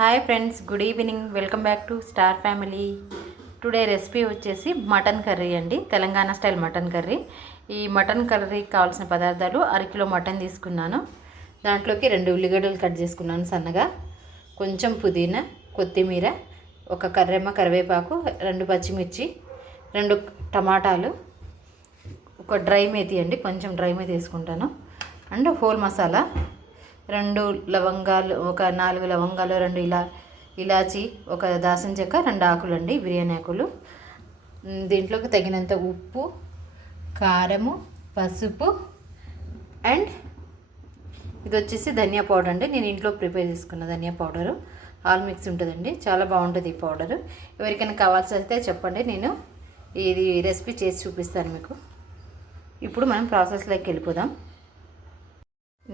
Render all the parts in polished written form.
Hi friends, good evening. Welcome back to star family. Today recipe వచ్చేసి mutton curry అండి, Telangana style mutton curry. ఈ mutton కర్రీకి కావాల్సిన పదార్థాలు: అరకిలో మటన్ తీసుకున్నాను, దాంట్లోకి 2 ఉల్లిగడ్డలు కట్ చేసుకున్నాను సన్నగా, కొంచెం పుదీనా, కొత్తిమీర, ఒక కరివేపాకు, 2 పచ్చిమిర్చి, 2 టమాటాలు, ఒక డ్రై మేతి అండి, కొంచెం డ్రై మేతి వేసుకుంటాను, అండ్ హోల్ మసాలా, 2 లవంగాలు, ఒక 4 లవంగాలు, 2 ఇలాచి, ఒక దాల్చిన చెక్క, 2 ఆకులు అండి, బిర్యానీ ఆకులు. దీంట్లోకి తగినంత ఉప్పు, కారము, పసుపు, అండ్ ఇది వచ్చేసి ధనియా పౌడర్ అండి. నేను ఇంట్లో ప్రిపేర్ చేసుకున్న ధనియా పౌడరు, ఆల్ మిక్స్ ఉంటుందండి, చాలా బాగుంటుంది ఈ పౌడరు. ఎవరికైనా కావాల్సి వస్తే చెప్పండి, నేను ఇది రెసిపీ చేసి చూపిస్తాను మీకు. ఇప్పుడు మనం ప్రాసెస్లోకి వెళ్ళిపోదాం.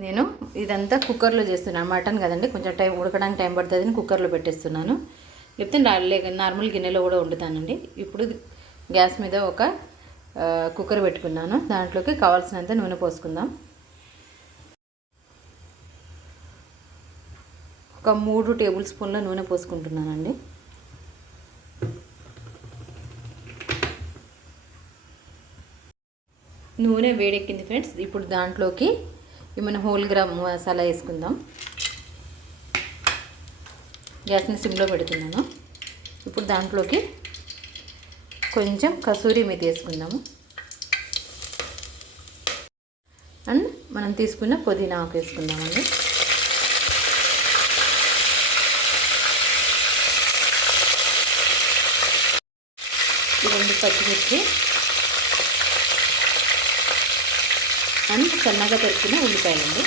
నేను ఇదంతా కుక్కర్లో చేస్తున్నాను, మటన్ కదండి, కొంచెం టైం ఉడకడానికి టైం పడుతుందని కుక్కర్లో పెట్టేస్తున్నాను, లేకపోతే నార్మల్ గిన్నెలో కూడా వండుతానండి. ఇప్పుడు గ్యాస్ మీద ఒక కుక్కర్ పెట్టుకున్నాను, దాంట్లోకి కావాల్సినంత నూనె పోసుకుందాం. ఒక 3 టేబుల్ స్పూన్ల నూనె పోసుకుంటున్నానండి. నూనె వేడెక్కింది ఫ్రెండ్స్. ఇప్పుడు దాంట్లోకి మన హోల్ గరం మసాలా వేసుకుందాం. గ్యాస్ని సిమ్లో పెడుతున్నాను. ఇప్పుడు దాంట్లోకి కొంచెం కసూరి మేతి వేసుకుందాము, అండ్ మనం తీసుకున్న పుదీనా ఆకు వేసుకుందామండి. ఈ 2 పచ్చిమిర్చి అండ్ సన్నగా తరిగిన ఉల్లిపాయలండి.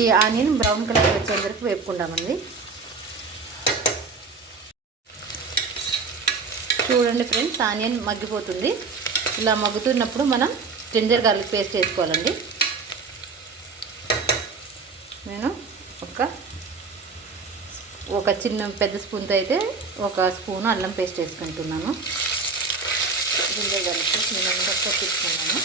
ఈ ఆనియన్ బ్రౌన్ కలర్ వచ్చే వరకు వేపుకుంటామండి. చూడండి ఫ్రెండ్స్, ఆనియన్ మగ్గిపోతుంది. ఇలా మగ్గుతున్నప్పుడు మనం జింజర్ గార్లిక్ పేస్ట్ వేసుకోవాలండి. నేను ఒక చిన్న పెద్ద స్పూన్తో అయితే 1 స్పూను అల్లం పేస్ట్ వేసుకుంటున్నాను. జింజర్ గార్లిక్ పేస్ట్ నేను ఒకసారి తీసుకున్నాను.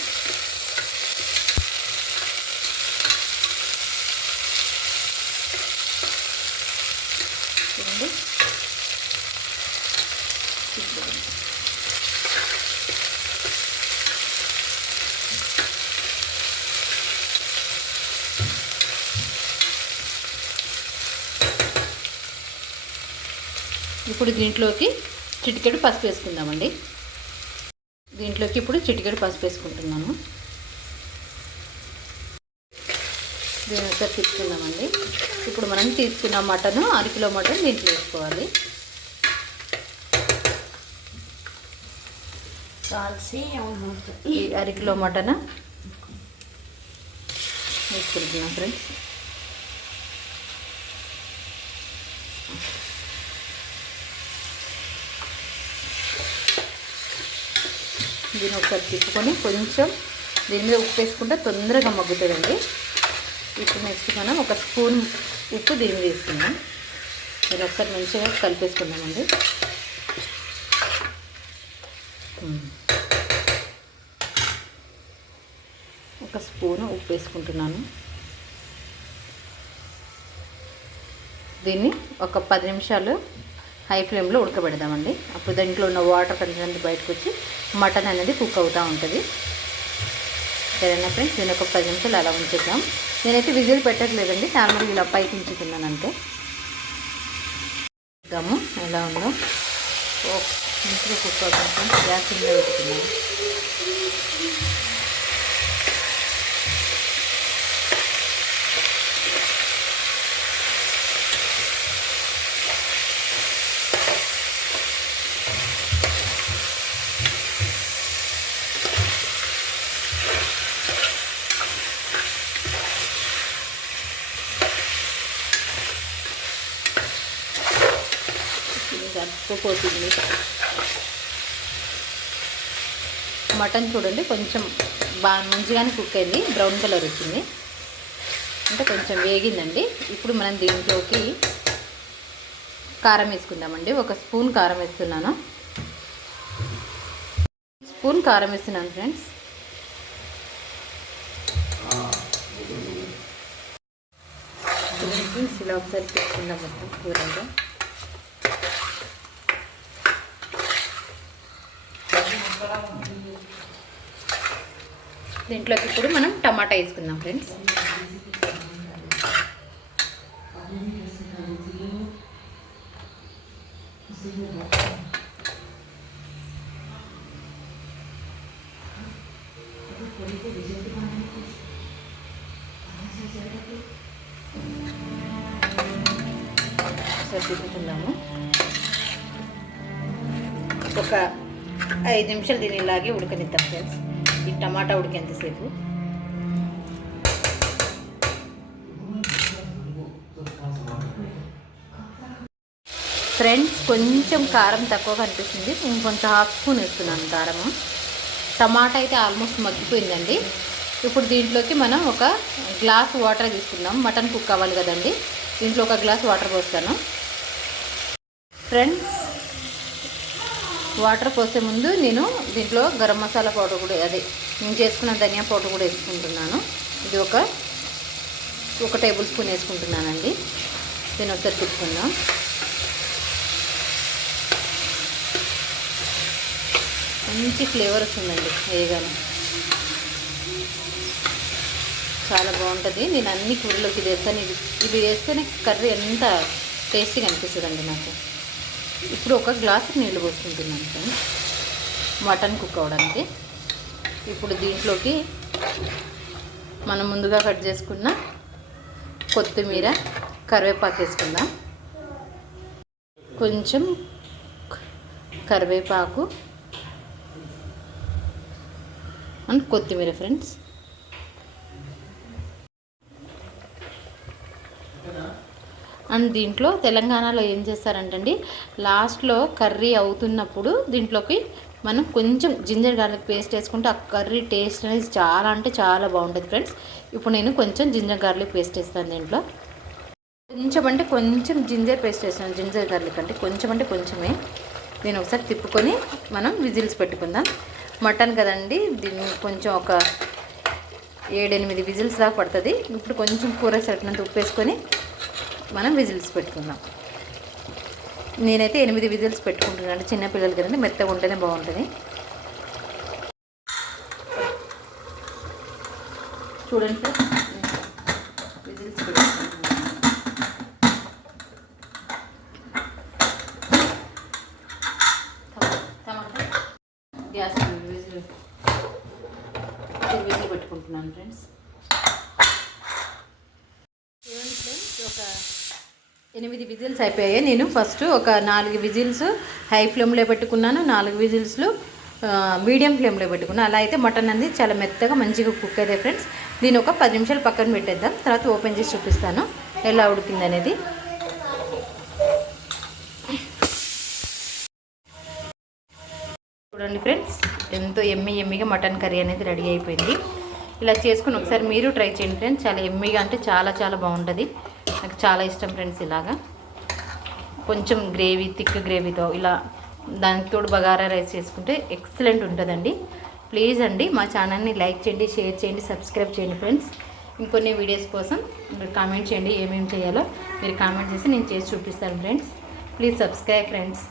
చూడండి, ఇప్పుడు దీంట్లోకి చిటికెడు పసుపు వేసుకుందామండి. దీంట్లోకి ఇప్పుడు చిటికెడు పసుపు వేసుకుంటున్నాను. దీని ఒకసారి తిప్పుకుందామండి. ఇప్పుడు మనం తీసుకున్న మటను, 1 కిలో మటన్ దీంట్లో వేసుకోవాలి. ఈ 1 కిలో మటన్ వేసుకుంటున్నాం ఫ్రెండ్స్. దీన్ని ఒకసారి తిప్పుకొని కొంచెం దీని మీద ఉప్పు వేసుకుంటే తొందరగా మగ్గుతుందండి. ఇప్పుడు నెక్స్ట్ మనం 1 స్పూన్ ఉప్పు దీని మీద వేసుకుందాం. దీన్ని ఒకసారి మంచిగా కలిపేసుకుందామండి. ఒక స్పూను ఉప్పు వేసుకుంటున్నాను. దీన్ని ఒక 10 నిమిషాలు హై ఫ్లేమ్లో ఉడకబెడదామండి. అప్పుడు దాంట్లో ఉన్న వాటర్ కంటెంట్ బయటకు వచ్చి మటన్ అనేది కుక్ అవుతూ ఉంటుంది. సరేనా ఫ్రెండ్స్, దీన్ని ఒక 10 నిమిషాలు అలా ఉంచుద్దాం. నేనైతే విజిల్ పెట్టట్లేదండి, నార్మల్గా ఇలా పైకి ఉంచుతున్నాను అంతే. చూద్దాము ఎలా ఉందో. మంచిగా కుక్ అవుతుంది. గ్యాస్ కింద పెట్టుకున్నాను. పోతుంది మటన్. చూడండి, కొంచెం బాగా మంచిగానే కుక్ అయింది, బ్రౌన్ కలర్ వచ్చింది, అంటే కొంచెం వేగిందండి. ఇప్పుడు మనం దీంట్లోకి కారం వేసుకుందామండి. 1 స్పూన్ కారం వేస్తున్నాను. స్పూన్ కారం వేస్తున్నాను ఫ్రెండ్స్. ఇలా ఒకసారి తీసుకుందాం మొత్తం కూరగా. దీంట్లోకి ఇప్పుడు మనం టమాటా వేసుకుందాం ఫ్రెండ్స్. తిప్పుకుందాము. ఒక 5 నిమిషాలు దీన్ని ఇలాగే ఉడకనిద్దాం ఫ్రెండ్స్. ఈ టమాటా ఉడికేంతసేపు. ఫ్రెండ్స్ కొంచెం కారం తక్కువగా అనిపిస్తుంది. నేను కొంచెం 1/2 స్పూన్ వేస్తున్నాను కారము. టమాటా అయితే ఆల్మోస్ట్ మగ్గిపోయిందండి. ఇప్పుడు దీంట్లోకి మనం 1 గ్లాస్ వాటర్ తీసుకుందాం. మటన్ కుక్ అవ్వాలి కదండి. దీంట్లో 1 గ్లాస్ వాటర్ పోస్తాను ఫ్రెండ్స్. వాటర్ పోసే ముందు నేను దీంట్లో గరం మసాలా పౌడర్ కూడా, నేను చేసుకున్న ధనియా పౌడర్ కూడా వేసుకుంటున్నాను. ఇది ఒక టేబుల్ స్పూన్ వేసుకుంటున్నానండి. దీన్ని ఒకసారి తిప్పుకుందాం. మంచి ఫ్లేవర్ వస్తుందండి వేయగానే, చాలా బాగుంటుంది. నేను అన్ని కూరలోకి ఇది వేస్తాను. ఇది వేస్తేనే కర్రీ ఎంత టేస్టీగా అనిపిస్తుందండి నాకు. ఇప్పుడు 1 గ్లాసు నీళ్ళు పోసుకుంటున్నాను ఫ్రెండ్స్ మటన్ కుక్ అవ్వడానికి. ఇప్పుడు దీంట్లోకి మనం ముందుగా కట్ చేసుకున్న కొత్తిమీర, కరివేపాకు వేసుకుందాం. కొంచెం కరివేపాకు అండ్ కొత్తిమీర ఫ్రెండ్స్. అండ్ దీంట్లో తెలంగాణలో ఏం చేస్తారంటండి, లాస్ట్లో కర్రీ అవుతున్నప్పుడు దీంట్లోకి మనం కొంచెం జింజర్ గార్లిక్ పేస్ట్ వేసుకుంటే ఆ కర్రీ టేస్ట్ అనేది చాలా అంటే చాలా బాగుంటుంది ఫ్రెండ్స్. ఇప్పుడు నేను కొంచెం జింజర్ గార్లిక్ పేస్ట్ వేస్తాను దీంట్లో. కొంచెం జింజర్ పేస్ట్ వేస్తాను. జింజర్ గార్లిక్ అంటే కొంచెమే. దీన్ని ఒకసారి తిప్పుకొని మనం విజిల్స్ పెట్టుకుందాం. మటన్ కదండి, దీన్ని కొంచెం ఒక 7-8 విజిల్స్ దాకా పడుతుంది. ఇప్పుడు కొంచెం కూర సరినంత ఉప్పు వేసుకొని మనం విజిల్స్ పెట్టుకుందాం. నేనైతే 8 విజిల్స్ పెట్టుకుంటున్నాను. చిన్నపిల్లలు కదండి, మెత్తగా ఉంటేనే బాగుంటుంది. చూడండి సార్, విజిల్స్ పెట్టుకుంటున్నాను. గ్యాస్ విజిల్ పెట్టుకుంటున్నాను ఫ్రెండ్స్. చూడండి ఫ్రెండ్స్, ఒక 8 విజిల్స్ అయిపోయాయి. నేను ఫస్ట్ ఒక 4 విజిల్స్ హై ఫ్లేమ్లో పెట్టుకున్నాను, 4 విజిల్స్లు మీడియం ఫ్లేమ్లో పెట్టుకున్నాను. అలా అయితే మటన్ అనేది చాలా మెత్తగా మంచిగా కుక్ అయితే ఫ్రెండ్స్. దీన్ని ఒక 10 నిమిషాలు పక్కన పెట్టేద్దాం. తర్వాత ఓపెన్ చేసి చూపిస్తాను ఎలా ఉడికింది అనేది. చూడండి ఫ్రెండ్స్, ఎంతో ఎమ్మిగా మటన్ కర్రీ అనేది రెడీ అయిపోయింది. ఇలా చేసుకుని ఒకసారి మీరు ట్రై చేయండి ఫ్రెండ్స్. చాలా ఎమ్మిగా అంటే చాలా బాగుంటుంది. నాకు చాలా ఇష్టం ఫ్రెండ్స్. ఇలాగా కొంచెం గ్రేవీ, థిక్ గ్రేవీతో ఇలా దానికి తోడు బగారా రైస్ చేసుకుంటే ఎక్సలెంట్ ఉంటుందండి. ప్లీజ్ అండి మా ఛానల్ని లైక్ చేయండి, షేర్ చేయండి, సబ్స్క్రైబ్ చేయండి ఫ్రెండ్స్. ఇంకొన్ని వీడియోస్ కోసం మీరు కామెంట్ చేయండి. ఏమేమి చేయాలో మీరు కామెంట్ చేసి నేను చేసి చూపిస్తాను ఫ్రెండ్స్. Please subscribe friends.